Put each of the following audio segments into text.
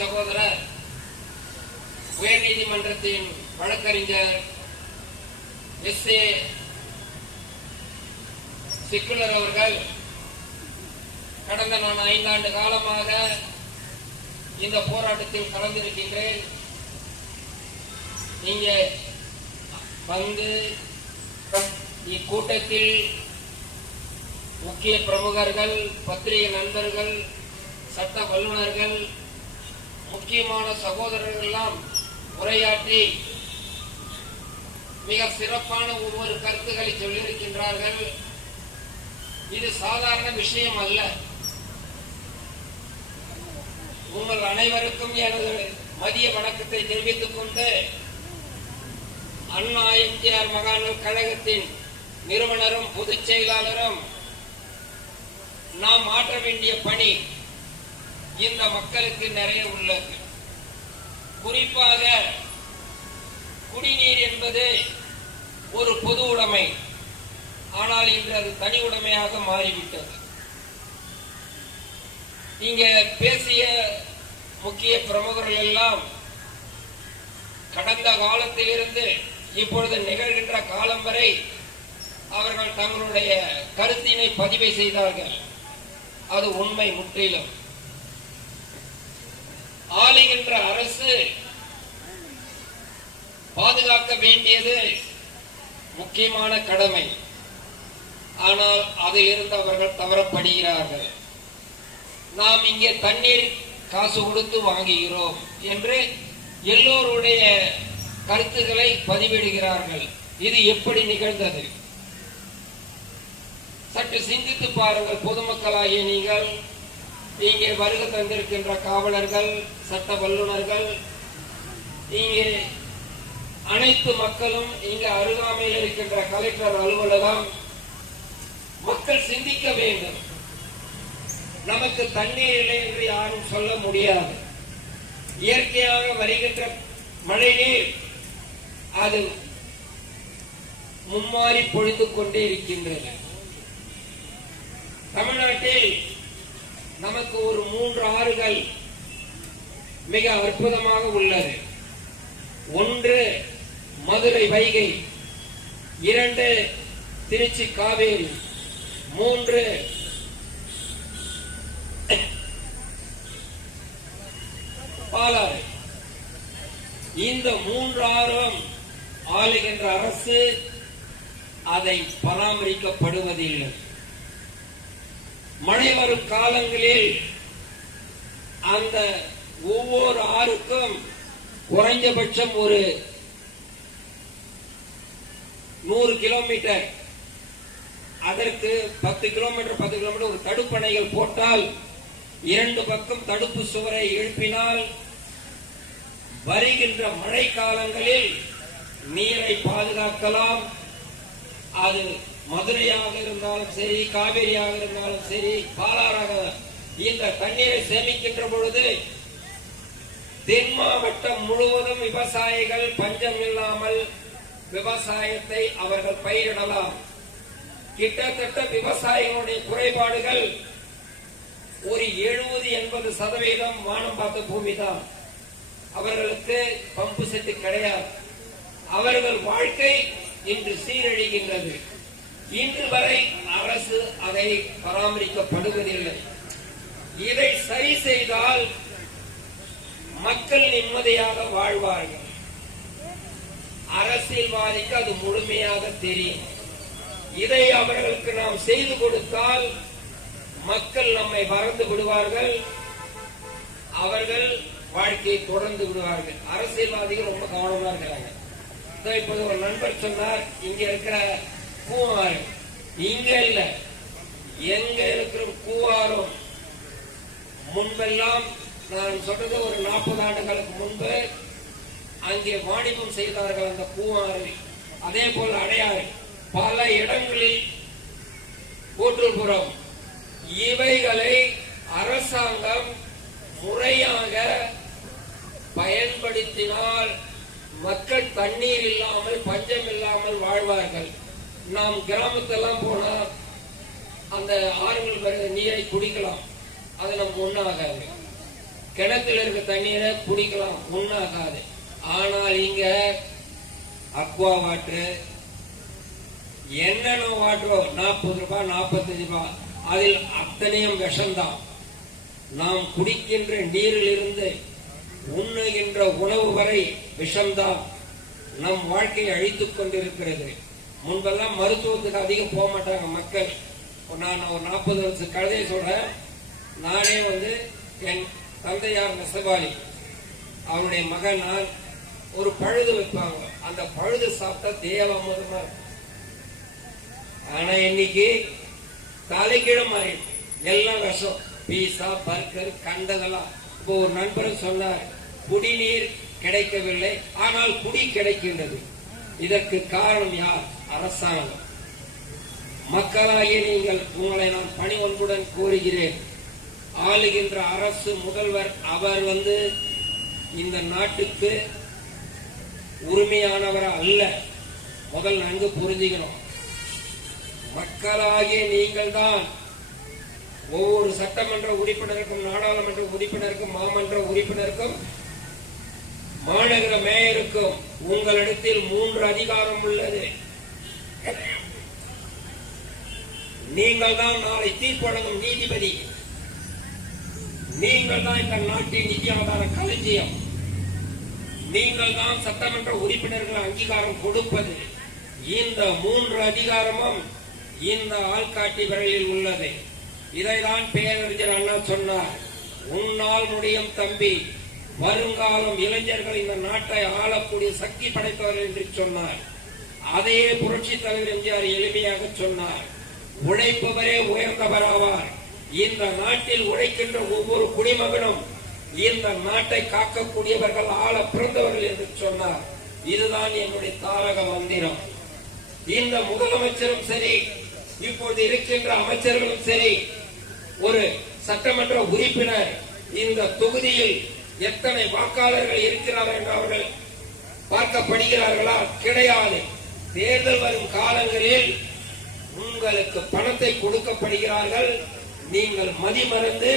சகோதரர் உயர்நீதிமன்றத்தின் வழக்கறிஞர் எஸ்.ஏ. சிக்குலர் அவர்கள் கடந்த நான் 5 ஆண்டு காலமாக இந்த போராட்டத்தில் கலந்திருக்கின்றேன். இங்கே வந்து இக்கூட்டத்தில் முக்கிய பிரமுகர்கள், பத்திரிகை நண்பர்கள், சட்ட வல்லுநர்கள், முக்கியமான சகோதரர்கள் எல்லாம் உரையாற்றி மிக சிறப்பான ஒவ்வொரு கருத்துக்களை சொல்லியிருக்கின்றார்கள். இது சாதாரண விஷயம் அல்ல. உங்கள் அனைவருக்கும் எனது மதிய வணக்கத்தை தெரிவித்துக் கொண்டு, அண்ணா எம்ஜிஆர் மகாநல் கழகத்தின் நிறுவனரும் பொதுச் செயலாளரும் நாம் ஆற்ற வேண்டிய பணி இந்த மக்களுக்கு நிறைய உள்ளது. குறிப்பாக குடிநீர் என்பது ஒரு பொது உடைமை. ஆனால் இன்று அது தனி உடைமையாக மாறிவிட்டது. இங்கே பேசிய முக்கிய பிரமுகர்கள் எல்லாம் கடந்த காலத்திலிருந்து இப்பொழுது நிகழ்கின்ற காலம் வரை அவர்கள் தங்களுடைய கருத்தினை பதிவு செய்தார்கள். அது உண்மை முற்றிலும். ஆளுகின்ற அரசு பாதுகாக்க வேண்டியது முக்கியமான கடமை. ஆனால் அதிலிருந்து அவர்கள் தவறப்படுகிறார்கள். நாம் இங்கே தண்ணீர் காசு கொடுத்து வாங்குகிறோம் என்று எல்லோருடைய கருத்துக்களை பதிவிடுகிறார்கள். இது எப்படி நிகழ்ந்தது? சற்று சிந்தித்து பாருங்கள். பொதுமக்களாகிய நீங்கள், இங்கே வருகை தந்திருக்கின்ற காவலர்கள், சட்ட வல்லுநர்கள், இங்கே அனைத்து மக்களும், இங்கு அருகாமையில் இருக்கின்ற கலெக்டர் அலுவலகம், மக்கள் சிந்திக்க வேண்டும். நமக்கு தண்ணீர் இல்லை என்று யாரும் சொல்ல முடியாது. இயற்கையாக வருகின்ற மழை நீர் அது மும்மாறி பொழிந்து கொண்டே இருக்கின்றது. தமிழ்நாட்டில் நமக்கு ஒரு 3 ஆறுகள் மிக அற்புதமாக உள்ளது. 1 மதுரை வைகை, 2 திருச்சி காவேரி, 3 பாலாறு. இந்த 3 ஆறும் ஆளுகின்ற அரசு அதை பராமரிக்கப்படுவதில்லை. மழை வரும் காலங்களில் அந்த ஒவ்வொரு ஆறுக்கும் குறைஞ்சபட்சம் ஒரு 100 கிலோமீட்டர், அதற்கு 10 கிலோமீட்டர் ஒரு தடுப்பணைகள் போட்டால், 2 பக்கம் தடுப்பு சுவரை எழுப்பினால் வருகின்ற மழை காலங்களில் நீரை பாதுகாக்கலாம். அது மதுரையாக இருந்தாலும் சரி, காவேரியாக இருந்தாலும் சரி, பாலாறாக இந்த தண்ணீரை சேமிக்கின்ற பொழுது தென் மாவட்டம் முழுவதும் விவசாயிகள் பஞ்சம் இல்லாமல் விவசாயத்தை அவர்கள் பயிரிடலாம். கிட்டத்தட்ட விவசாயிகளுடைய குறைபாடுகள் ஒரு 70-80% வானம் பார்த்த பூமி தான். அவர்களுக்கு பம்பு செட்டு கிடையாது. அவர்கள் வாழ்க்கை இன்று சீரழிகின்றது. இன்று வரை அரசு அதை பராமரிக்கப்படுவதில்லை. இதை சரி செய்தால் மக்கள் நிம்மதியாக வாழ்வார்கள். அரசியல்வாதிக்கு அது முழுமையாக தெரியும். இதை அவர்களுக்கு நாம் செய்து கொடுத்தால் மக்கள் நம்மை மறந்து விடுவார்கள். அவர்கள் வாழ்க்கையை தொடர்ந்து விடுவார்கள். அரசியல்வாதிகள் ரொம்ப கவனமா இருக்கிறாங்க. இப்போது ஒரு நண்பர் சொன்னார், இங்க இருக்கிற கூவாறு இங்க இல்ல, எங்க இருக்கிற கூவாரும் முன்பெல்லாம் நான் சொல்றது ஒரு 40 ஆண்டுகளுக்கு முன்பு அங்கே வாணிபம் செய்தார்கள் அந்த கூவாறு. அதே போல அடையாறு, பல இடங்களில் கூற்றுப்புறம், இவைகளை அரசாங்கம் முறையாக பயன்படுத்தினால் மக்கள் தண்ணீர் இல்லாமல் பஞ்சம் இல்லாமல் வாழ்வார்கள். நாம் கிராமத்தெல்லாம் போனா அந்த ஆறுகள் வருகிற நீரை குடிக்கலாம், அது நமக்கு ஒண்ணாகாது. கிணத்துல இருக்க தண்ணீரை குடிக்கலாம், உண்ணாகாது. ஆனால் இங்க அக்வா வாட்டர் என்னென்ன வாட்டரோ 40 ரூபாய் 45 ரூபாய், அதில் அத்தனையும் விஷம்தான். நாம் குடிக்கின்ற நீரில் இருந்து உண்ணுகின்ற உணவு வரை விஷம்தான் நம் வாழ்க்கையை அழித்துக் கொண்டிருக்கிறது. முன்பெல்லாம் மருத்துவத்துக்கு அதிகம் போக மாட்டாங்க மக்கள். நான் ஒரு 40 வருஷம் கதையை சொல்றேன். நானே என் தந்தையார் நெசவாளி, அவனுடைய மகன் நான் ஒரு பழுது வைப்பாங்க. அந்த பழுது சாப்பிட்டா தேவாமதமா இருக்கும். ஆனா இன்னைக்கு தலைகீழ மாறி எல்லாம் விஷம். பீஸா பர்கர் கண்டதெல்லாம். இப்போ ஒரு நண்பர் சொன்னார், குடிநீர் கிடைக்கவில்லை, ஆனால் குடி கிடைக்கின்றது. இதற்கு காரணம் யார்? அரசாங்கம். மக்களாகிய நீங்கள், உங்களை நான் பணிவன்புடன் கோருகிறேன். ஆளுகின்ற அரசு முதல்வர் அவர் இந்த நாட்டுக்கு உரிமையானவர் அல்ல. முதல் நன்கு புரிஞ்சுக்கணும். மக்களாகிய நீங்கள் தான் ஒவ்வொரு சட்டமன்ற உறுப்பினருக்கும், நாடாளுமன்ற உறுப்பினருக்கும், மாமன்ற உறுப்பினருக்கும், மாநகர மேயருக்கும் உங்களிடத்தில் 3 அதிகாரம் உள்ளது. நீங்கள் தான் நாளை தீர்ப்பழகும் நீதிபதி. நீங்கள் தான் இந்த நாட்டின் நிதி ஆதார களஞ்சியம். நீங்கள் தான் சட்டமன்ற உறுப்பினர்கள் அங்கீகாரம் கொடுப்பது. இந்த 3 அதிகாரமும் இந்த ஆள்காட்டி விரலில் உள்ளது. இதைதான் பேரறிஞர் அண்ணா சொன்னார். உன்னால் முடியும் தம்பி, வருங்காலம் இளைஞர்கள் இந்த நாட்டை ஆளக்கூடிய சக்தி படைத்தவர்கள் என்று சொன்னார். அதையே புரட்சி தலைவர் எம்ஜிஆர் எளிமையாக சொன்னார். உழைப்பவரே உயர்ந்தவராவார். இந்த நாட்டில் உழைக்கின்ற ஒவ்வொரு குடிமகனும் இந்த நாட்டை காக்கக்கூடியவர்கள், ஆள பிறந்தவர்கள் என்று சொன்னார். இதுதான் என்னுடைய தாரக மந்திரம். இந்த முதலமைச்சரும் சரி, இப்போது இருக்கின்ற அமைச்சர்களும் சரி, ஒரு சட்டமன்ற உறுப்பினர் இந்த தொகுதியில் எத்தனை வாக்காளர்கள் இருக்கிறார்கள் என்று அவர்கள் பார்க்கப்படுகிறார்களா? கிடையாது. தேர்தல் வரும் காலங்களில் உங்களுக்கு பணத்தை கொடுக்கப்படுகிறார்கள். நீங்கள் மதிமறந்து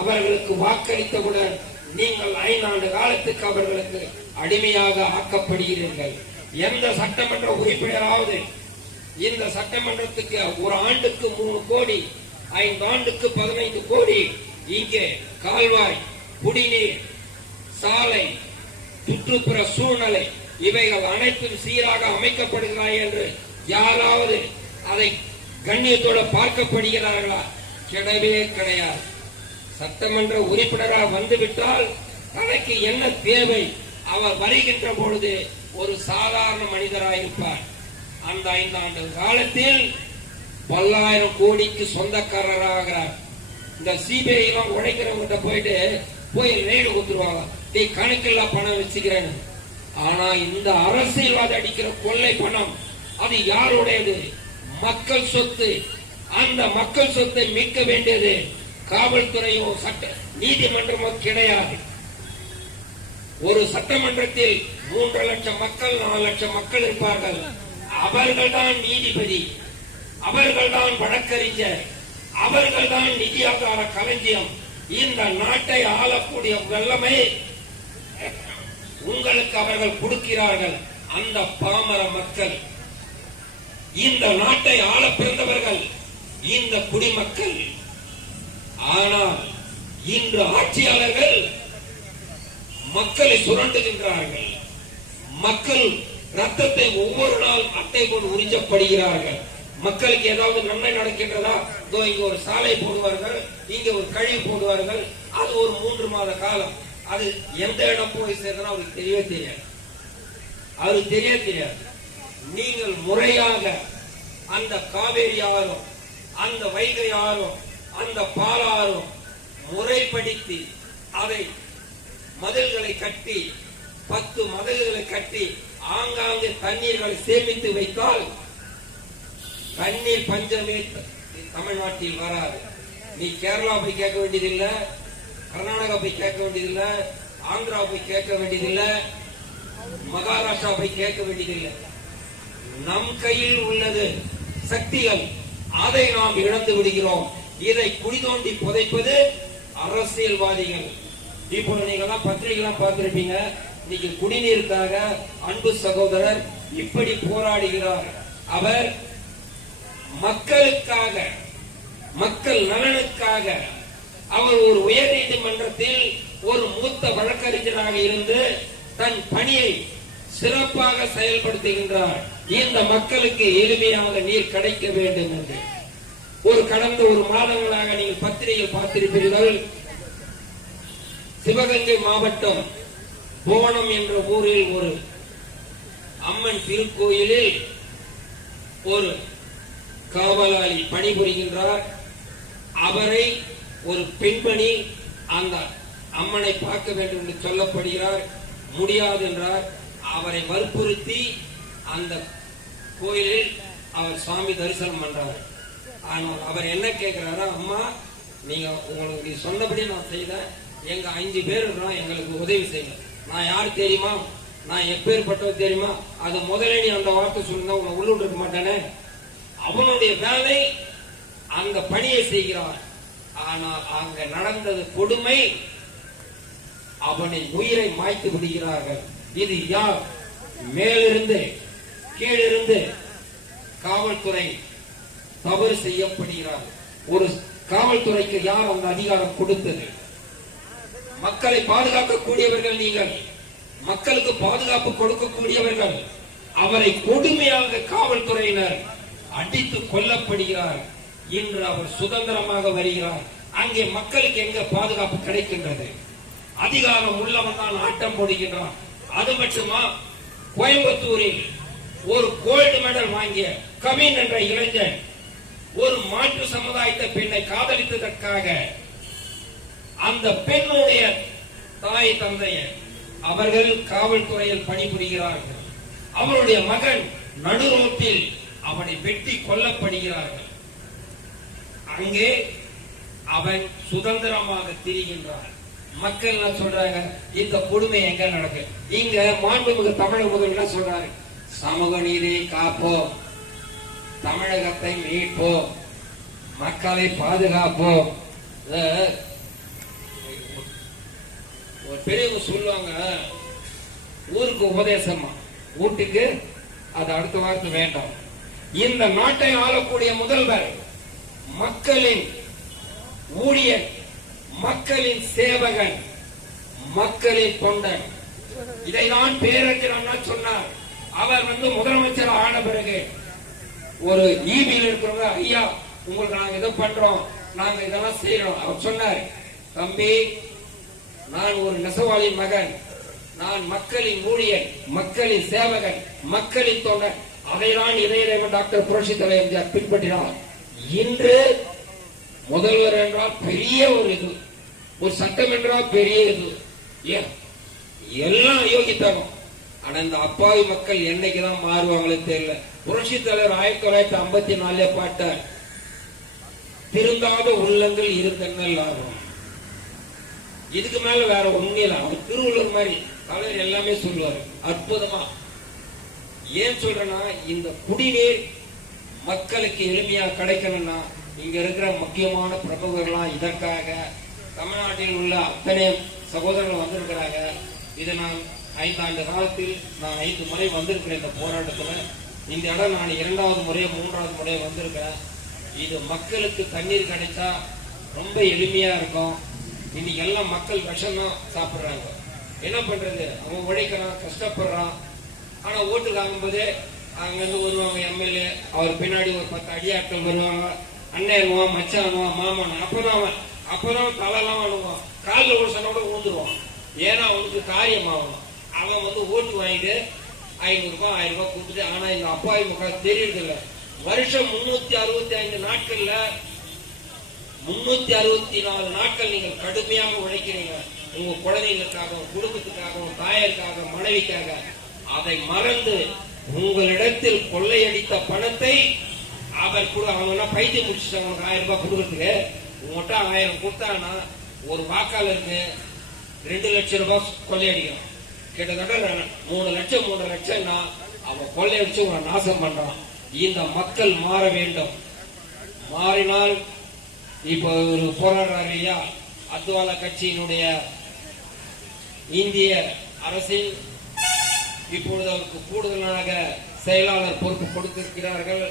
அவர்களுக்கு வாக்களித்தவுடன் நீங்கள் 5 ஆண்டு காலத்துக்கு அவர்களுக்கு அடிமையாக ஆக்கப்படுகிறீர்கள். எந்த சட்டமன்ற உறுப்பினராவது இந்த சட்டமன்றத்துக்கு ஒரு ஆண்டுக்கு 3 கோடி, 5 ஆண்டுக்கு 15 கோடி இங்கே கால்வாய், குடிநீர், சாலை, சுற்றுப்புற சூழ்நிலை இவைகள் அனைத்தும் சீராக அமைக்கப்படுகிறா என்று யாராவது அதை கண்ணியத்தோடு பார்க்கப்படுகிறார்களா? கிடையவே கிடையாது. சட்டமன்ற உறுப்பினராக வந்துவிட்டால் தனக்கு என்ன தேவை? அவர் வருகின்ற பொழுது ஒரு சாதாரண மனிதராயிருப்பார். அந்த 5 ஆண்டு காலத்தில் பல்லாயிரம் கோடிக்கு சொந்தக்காரராகிறார். இந்த சிபிஐ எல்லாம் உழைக்கிறவங்க போயிட்டு போய் ரெய்டு கொடுத்துருவாங்க, நீ கணக்கெல்லாம் பணம் வச்சுக்கிறேன்னு. ஆனா இந்த அரசியல்வாதி அடிக்கிற கொள்ளை பணம் அது யாருடையது? மக்கள் சொத்து. அந்த மக்கள் சொத்தை மீட்க வேண்டியது காவல்துறையோ சட்ட நீதிமன்றமோ கிடையாது. ஒரு சட்டமன்றத்தில் 3 லட்சம் மக்கள், 4 லட்சம் மக்கள் இருப்பார்கள். அவர்கள் தான் நீதிபதி, அவர்கள் தான் வழக்கறிஞர், அவர்கள் தான் நிதி ஆதார களஞ்சியம். இந்த நாட்டை ஆளக்கூடிய வல்லமை உங்களுக்கு அவர்கள் கொடுக்கிறார்கள். அந்த பாமர மக்கள், இந்த நாட்டை ஆள பிறந்தவர்கள் இந்த குடிமக்கள். ஆனால் இன்று ஆட்சியாளர்கள் மக்களை சுரண்டுகின்றார்கள். மக்கள் ரத்தத்தை ஒவ்வொரு நாள் அட்டை போல் உறிஞ்சப்படுகிறார்கள். மக்களுக்கு ஏதாவது நன்மை நடக்கின்றதா? இங்க ஒரு சாலை போடுவார்கள், இங்க ஒரு கழிவு போடுவார்கள். அது ஒரு 3 மாத காலம். அது எந்த இடம் போய் சேர்ந்தா அவருக்கு தெரியவே தெரியாது. அவருக்கு தெரியாது. நீங்கள் முறையாக அந்த காவேரி ஆறும், அந்த வைகை ஆறும், அந்த பாலாறும் முறைப்படுத்தி அதை மதில்களை கட்டி 10 மதில்களை கட்டி ஆங்காங்கே தண்ணீர்களை சேமித்து வைத்தால் தண்ணீர் பஞ்சமே தமிழ்நாட்டில் வராது. நீ கேரளா போய் கேட்க வேண்டியதில்லை, கர்நாடகா போய் கேட்க வேண்டியதில்லை, ஆந்திரா போய் கேட்க வேண்டியதில்லை, மகாராஷ்டிரா போய் கேட்க வேண்டியதில்லை. நம் கையில் உள்ளது சக்திகள், அதை நாம் இழந்து விடுகிறோம். இதை குழி தோண்டி புதைப்பது அரசியல்வாதிகள். இப்போ நீங்க எல்லாம் பத்திரிகைலாம் பார்த்திருப்பீங்க. இன்னைக்கு குடிநீருக்காக அன்பு சகோதரர் இப்படி போராடுகிறார். அவர் மக்களுக்காக, மக்கள் நலனுக்காக அவர் ஒரு உயர் நீதிமன்றத்தில் ஒரு மூத்த வழக்கறிஞராக இருந்து தன் பணியை சிறப்பாக செயல்படுத்துகின்றார். இந்த மக்களுக்கு எளிமையாக நீர் கிடைக்க வேண்டும் என்று கடந்த ஒரு மாதங்களாக நீங்கள் பத்திரிகையில் பார்த்திருப்பீர்கள். சிவகங்கை மாவட்டம் போனம் என்ற ஊரில் ஒரு அம்மன் திருக்கோயிலில் ஒரு காவலாளி பணிபுரிகின்றார். அவரை ஒரு பெண்மணி அந்த அம்மனை பார்க்க வேண்டும் என்று சொல்லப்படுகிறார். முடியாது என்றார். அவரை வற்புறுத்தி அந்த கோயிலில் அவர் சுவாமி தரிசனம் பண்றார். ஆனால் அவர் என்ன கேட்கிறாரா, அம்மா நீங்க உங்களுக்கு நீ சொன்னபடி நான் செய்தேன், எங்க 5 பேர் எங்களுக்கு உதவி செய்யுங்க. நான் யார் தெரியுமா, நான் எப்பேற்பட்டவர் தெரியுமா, அது முதலே நீ அந்த வார்த்தை சொல்லுங்க, உன்னை உள்ளுட்டு இருக்க மாட்டானே. அவனுடைய வேலை அந்த பணியை செய்கிறார். ஆனால் அங்க நடந்தது கொடுமை. அவனை உயிரை மாய்த்து விடுகிறார்கள். இது யார்? மேலிருந்து கீழிருந்து காவல்துறை தவறு செய்யப்படுகிறார். ஒரு காவல்துறைக்கு யார் அந்த அதிகாரம் கொடுத்தது? மக்களை பாதுகாக்கக்கூடியவர்கள் நீங்கள், மக்களுக்கு பாதுகாப்பு கொடுக்கக்கூடியவர்கள். அவரை கொடுமையாக காவல்துறையினர் அடித்து கொல்லப்படுகிறார். இன்று அவர் சுதந்திரமாக வருகிறார். அங்கே மக்களுக்கு எங்க பாதுகாப்பு கிடைக்கின்றது? அதிகாரம் உள்ளவன் தான் ஆட்டம் போடுகின்றான். அது மட்டுமா, கோயம்புத்தூரில் ஒரு கோல்டு மெடல் வாங்கிய கவின் என்ற இளைஞன் ஒரு மாற்று சமுதாயத்தை பெண்ணை காதலித்ததற்காக அந்த பெண்ணுடைய தாய் தந்தையர் அவர்கள் காவல்துறையில் பணிபுரிகிறார்கள். அவருடைய மகன் நடு ரோட்டில் அவனை வெட்டி கொல்லப்படுகிறார்கள். அங்கே அவன் சுதந்திரமாக திரிகின்றான். மக்கள் என்ன சொல்றாங்க, இந்த கொடுமை எங்க நடக்கு? இங்க மாண்புமிகு தமிழக முதல்வர் சொல்றாரு, சமூக நீதியை காப்போம், தமிழகத்தை மீட்போம், மக்களை பாதுகாப்போம். ஒரு பெரியவங்க சொல்லுவாங்க, ஊருக்கு உபதேசமா, வீட்டுக்கு அது அடுத்த வார்த்தை வேண்டாம். இந்த நாட்டை ஆளக்கூடிய முதல்வர் மக்களின் ஊழியர், மக்களின் சேவகன், மக்களின் தொண்டன். இதை நான் பேரறிஞர் அண்ணா சொன்னார். அவர் முதலமைச்சர் ஆன பிறகு ஒரு ஈபியில் இருக்கிறவங்க, ஐயா உங்களுக்கு நாங்க இதை பண்றோம், நாங்க இதெல்லாம் செய்யறோம். அவர் சொன்னார், தம்பி நான் ஒரு நெசவாளியின் மகன், நான் மக்களின் ஊழியர், மக்களின் சேவகன், மக்களின் தொண்டன். அதைதான் இதயம் டாக்டர் புரட்சி தலைவர் எம்ஜிஆர் பின்பற்றினார். இன்று முதல்வர் என்றால் பெரிய ஒரு இது, ஒரு சட்டம் என்றால் பெரிய இது, எல்லாம் யோகித்தனம். ஆனா இந்த அப்பாவி மக்கள் என்னைக்குதான் மாறுவாங்களே தெரியல. புரட்சி தலைவர் 1954 பாட்டார், திருந்தாத உள்ளங்கள் இருந்தங்கள் ஆகும். இதுக்கு மேல வேற ஒண்ணு இல்லை. அவர் திருவள்ளுவர் மாதிரி தலைவர் எல்லாமே சொல்லுவார் அற்புதமா. ஏன் சொல்றேன்னா, இந்த குடிநீர் மக்களுக்கு எளிமையா கிடைக்கணும்னா இங்க இருக்கிற முக்கியமான பிரமுகர்கள்லாம் இதற்காக தமிழ்நாட்டில் உள்ள அத்தனை சகோதரர்கள் வந்திருக்கிறாங்க. இது நான் 5 ஆண்டு காலத்தில் நான் 5 முறை வந்திருக்கிறேன் இந்த போராட்டத்துல. இந்த இடம் நான் 2வது முறை 3வது முறை வந்திருக்கிறேன். இது மக்களுக்கு தண்ணீர் கிடைச்சா ரொம்ப எளிமையா இருக்கும். இன்னைக்கு எல்லாம் மக்கள் விஷம் தான் சாப்பிடுறாங்க. என்ன பண்றது, அவன் உழைக்கிறான், கஷ்டப்படுறான். ஆனா ஓட்டு வாங்கும்போதே அங்கிருந்து வருவாங்க எம்எல்ஏ, அவர் பின்னாடி ஒரு 10 அடியாட்கள் வருவாங்க, அண்ணன் மச்சானுவான் மாமன். அப்பதான் தலைலாம் அணுவான், காலில் ஒரு சொன்ன கூட ஊந்துருவான். ஏன்னா அவனுக்கு காரியம் ஆகணும். அவன் ஓட்டு வாங்கிட்டு 500 ரூபாய் 1000 ரூபாய் கொடுத்துட்டு. ஆனா இந்த அப்பாவி மக்கள் தெரியுது இல்ல, வருஷம் 365 நாட்கள்ல 364 நாட்கள் நீங்கள் கடுமையாக உழைக்கிறீங்க. உங்க குழந்தைகளுக்காக, குடும்பத்துக்காக, தாயருக்காக, மனைவிக்காக. அதை மறந்து உங்களிடத்தில் கொள்ளையடித்த பணத்தை அவர் அவங்க பைத்தியம் முடிச்சுட்டு அவனுக்கு 1000 ரூபாய் கொடுக்கறதுக்கு உங்கள்கிட்ட 1000 கொடுத்தாங்கன்னா ஒரு வாக்காளருக்கு 2 லட்சம் ரூபாய் கொள்ளையடிக்கணும். கிட்டத்தட்ட 3 லட்சம் 3 லட்சம்னா அவன் கொள்ளையடிச்சு உங்களை நாசம் பண்றான். இந்த மக்கள் மாற வேண்டும். மாறினால் இப்ப ஒரு போராடுறாரு ஐயா, அத்வால கட்சியினுடைய இந்திய அரசில் இப்பொழுது அவருக்கு கூடுதலாக செயலாளர் பொறுப்பு கொடுத்திருக்கிறார்கள்.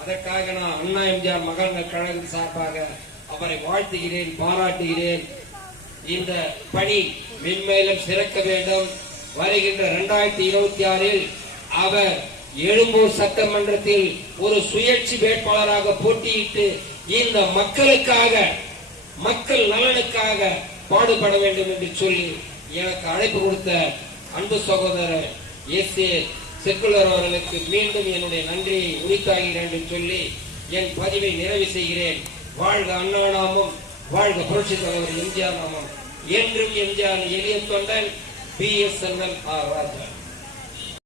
அதற்காக நான் அண்ணா எம்ஜிஆர் மகளிர் கழகம் சார்பாக அவரை வாழ்த்துகிறேன், பாராட்டுகிறேன். இந்த பணி மென்மேலும் சிறக்க வேண்டும். வருகின்ற 2026 அவர் எழும்பூர் சட்டமன்றத்தில் ஒரு சுயேட்சை வேட்பாளராக போட்டியிட்டு இந்த மக்களுக்காக, மக்கள் நலனுக்காக பாடுபட வேண்டும் என்று சொல்லி எனக்கு அழைப்பு கொடுத்த அன்பு சகோதரர் எஸ்.ஏ. செக்குலர் அவர்களுக்கு மீண்டும் என்னுடைய நன்றியை உரித்தாகிறேன் என்று சொல்லி என் பதிவை நிறைவு செய்கிறேன். வாழ்க அண்ணா நாமம், வாழ்க புரட்சி தலைவர் எம்ஜிஆர் நாமம். என்றும் எம்ஜிஆர் எளிய தொண்டன், BSNL ராஜா.